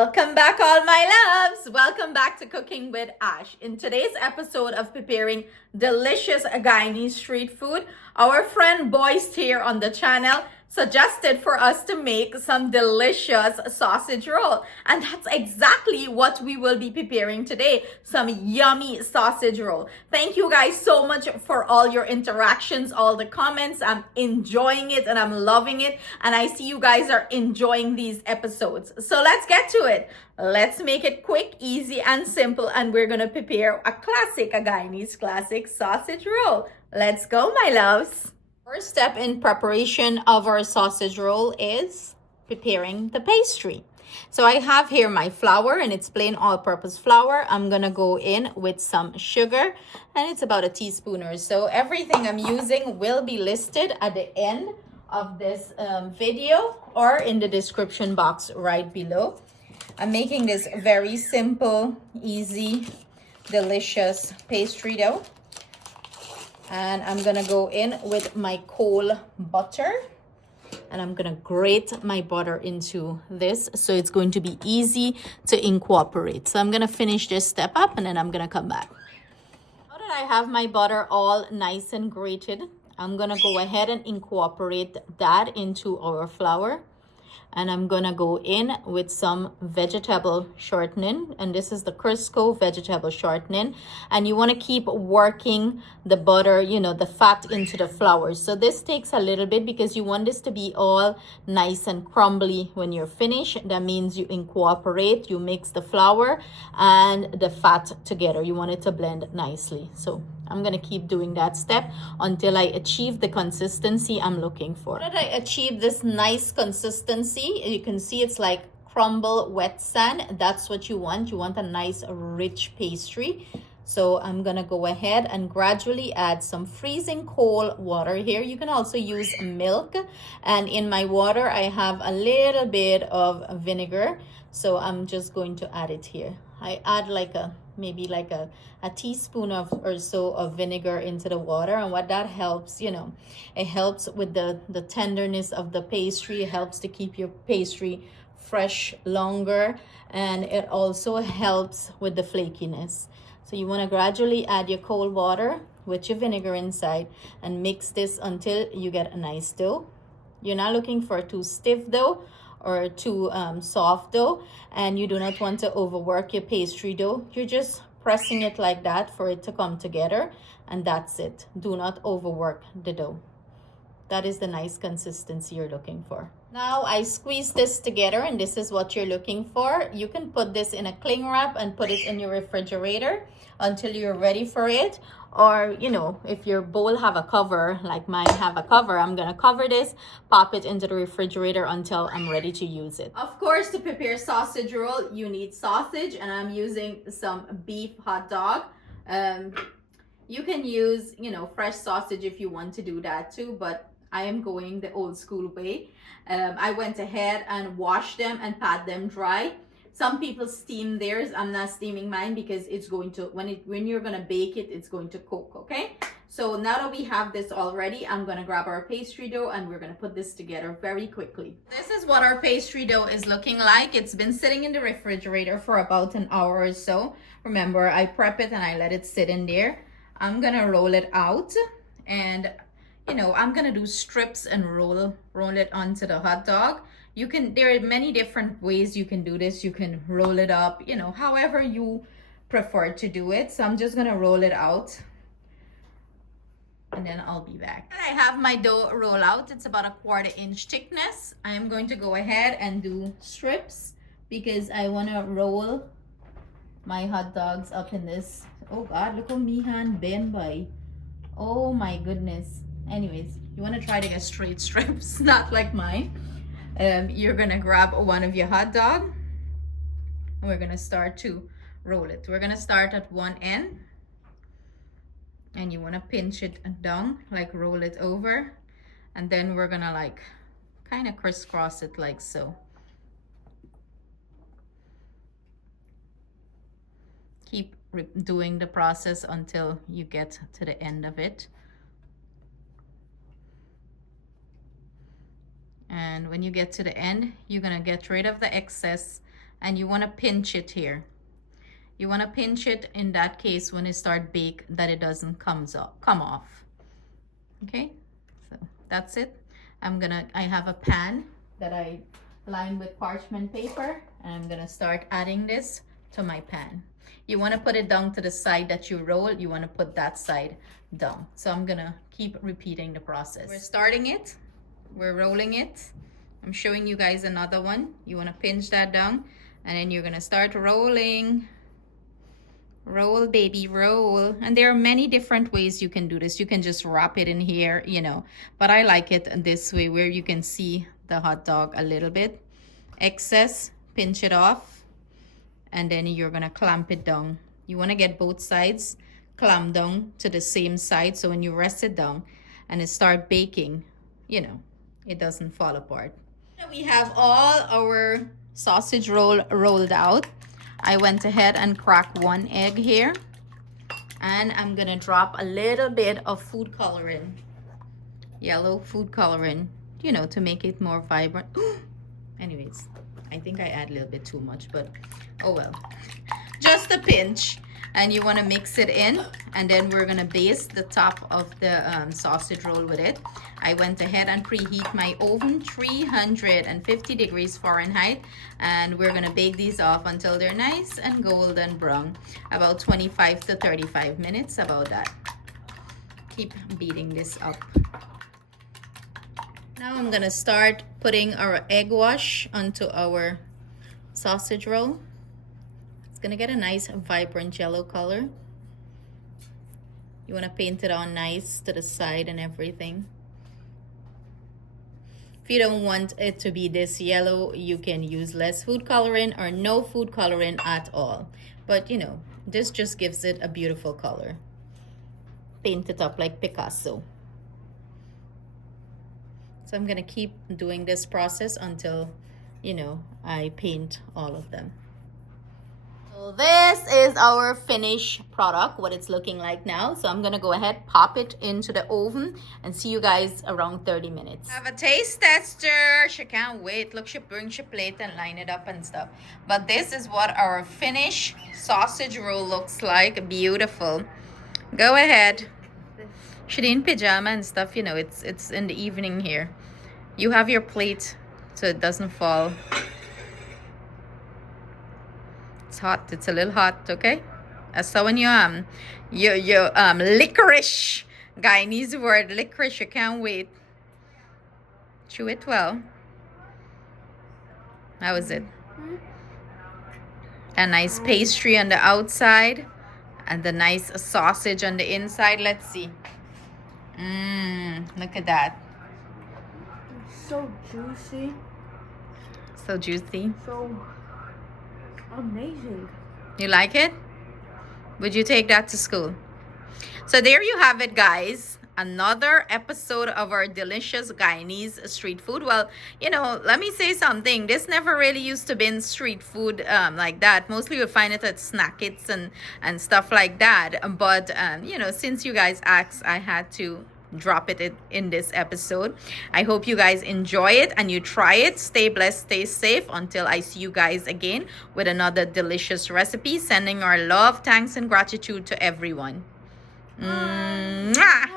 Welcome back, all my loves. Welcome back to Cooking with Ash. In today's episode of preparing delicious Guyanese street food, our friend Boyce here on the channel suggested for us to make some delicious sausage roll. And that's exactly what we will be preparing today. Some yummy sausage roll. Thank you guys so much for all your interactions, all the comments. I'm enjoying it and I'm loving it. And I see you guys are enjoying these episodes. So let's get to it. Let's make it quick, easy, and simple. And we're going to prepare a Guyanese classic sausage roll. Let's go, my loves. First step in preparation of our sausage roll is preparing the pastry. So I have here my flour, and it's plain all-purpose flour. I'm going to go in with some sugar, and it's about a teaspoon or so. Everything I'm using will be listed at the end of this video or in the description box right below. I'm making this very simple, easy, delicious pastry dough. And I'm gonna go in with my cold butter, and I'm gonna grate my butter into this so it's going to be easy to incorporate. So I'm gonna finish this step up and then I'm gonna come back. Now that I have my butter all nice and grated, I'm gonna go ahead and incorporate that into our flour. And I'm gonna go in with some vegetable shortening, and this is the Crisco vegetable shortening. And you want to keep working the butter, the fat into the flour. So this takes a little bit because you want this to be all nice and crumbly when you're finished. That means you incorporate, you mix the flour and the fat together. You want it to blend nicely. So I'm going to keep doing that step until I achieve the consistency I'm looking for. Now that I achieve this nice consistency, you can see it's like crumble wet sand. That's what you want. You want a nice rich pastry. So I'm going to go ahead and gradually add some freezing cold water here. You can also use milk. And in my water, I have a little bit of vinegar. So I'm just going to add it here. I add maybe like a teaspoon or so of vinegar into the water, and what that helps, it helps with the tenderness of the pastry. It helps to keep your pastry fresh longer, and it also helps with the flakiness. So you want to gradually add your cold water with your vinegar inside and mix this until you get a nice dough. You're not looking for too stiff dough or too soft dough, and you do not want to overwork your pastry dough. You're just pressing it like that for it to come together, and that's it. Do not overwork the dough. That is the nice consistency you're looking for. Now I squeeze this together, and this is what you're looking for. You can put this in a cling wrap and put it in your refrigerator until you're ready for it. Or, if your bowl have a cover, like mine have a cover, I'm going to cover this, pop it into the refrigerator until I'm ready to use it. Of course, to prepare sausage roll, you need sausage, and I'm using some beef hot dog. You can use, fresh sausage if you want to do that too, but I am going the old school way. I went ahead and washed them and pat them dry. Some people steam theirs. I'm not steaming mine because it's going to, when you're going to bake it, it's going to cook, okay? So now that we have this already, I'm going to grab our pastry dough and we're going to put this together very quickly. This is what our pastry dough is looking like. It's been sitting in the refrigerator for about an hour or so. Remember, I prep it and I let it sit in there. I'm going to roll it out, and I'm gonna do strips and roll it onto the hot dog. There are many different ways you can do this. You can roll it up, however you prefer to do it. So I'm just gonna roll it out, and then I'll be back. I have my dough roll out. It's about a 1/4 inch thickness. I am going to go ahead and do strips because I want to roll my hot dogs up in this. Oh God, look at me hand bend by. Oh my goodness. Anyways, you want to try to get straight strips, not like mine. You're going to grab one of your hot dog, and we're going to start to roll it. We're going to start at one end, and you want to pinch it down, like roll it over, and then we're going to kind of crisscross it like so. Keep doing the process until you get to the end of it. And when you get to the end, you're gonna get rid of the excess and you want to pinch it here. You want to pinch it in that case when it start bake that it doesn't come off. Okay, so that's it. I have a pan that I lined with parchment paper, and I'm gonna start adding this to my pan. You want to put it down to the side that you roll. You want to put that side down. So I'm gonna keep repeating the process. We're starting it, we're rolling it. I'm showing you guys another one. You want to pinch that down, and then you're gonna start rolling. Roll, baby, roll. And there are many different ways you can do this. You can just wrap it in here, you know, but I like it this way where you can see the hot dog a little bit. Excess, pinch it off, and then you're gonna clamp it down. You want to get both sides clamped down to the same side, so when you rest it down and it start baking, you know, it doesn't fall apart. We have all our sausage roll rolled out. I went ahead and cracked one egg here, and I'm gonna drop a little bit of food coloring, yellow food coloring, you know, to make it more vibrant. Anyways, I think I add a little bit too much, but oh well, just a pinch. And you want to mix it in, and then we're gonna baste the top of the sausage roll with it. I went ahead and preheat my oven 350 degrees Fahrenheit, and we're gonna bake these off until they're nice and golden brown, about 25 to 35 minutes, about that. Keep beating this up. Now I'm gonna start putting our egg wash onto our sausage roll. Gonna get a nice vibrant yellow color. You want to paint it on nice to the side and everything. If you don't want it to be this yellow, you can use less food coloring or no food coloring at all, but you know, this just gives it a beautiful color. Paint it up like Picasso. So I'm gonna keep doing this process until, you know, I paint all of them. So this is our finished product, what it's looking like now. So I'm gonna go ahead, pop it into the oven, and see you guys around 30 minutes. Have a taste tester. She can't wait. Look, she brings her plate and line it up and stuff. But this is what our finished sausage roll looks like. Beautiful. Go ahead. She in pajama and stuff, you know, it's in the evening here. You have your plate so it doesn't fall. It's hot. It's a little hot, okay? So when you licorice, Guyanese word licorice, you can't wait. Chew it well. How is it? A nice pastry on the outside and the nice sausage on the inside. Let's see. Look at that. It's so juicy. So juicy. So amazing. You like it? Would you take that to school? So there you have it, guys. Another episode of our delicious Guyanese street food. Well, you know, let me say something. This never really used to be in street food like that. Mostly you find it at snackets and stuff like that. But, you know, since you guys asked, I had to drop it in this episode. I hope you guys enjoy it and you try it. Stay blessed, stay safe until I see you guys again with another delicious recipe. Sending our love, thanks, and gratitude to everyone. Mwah!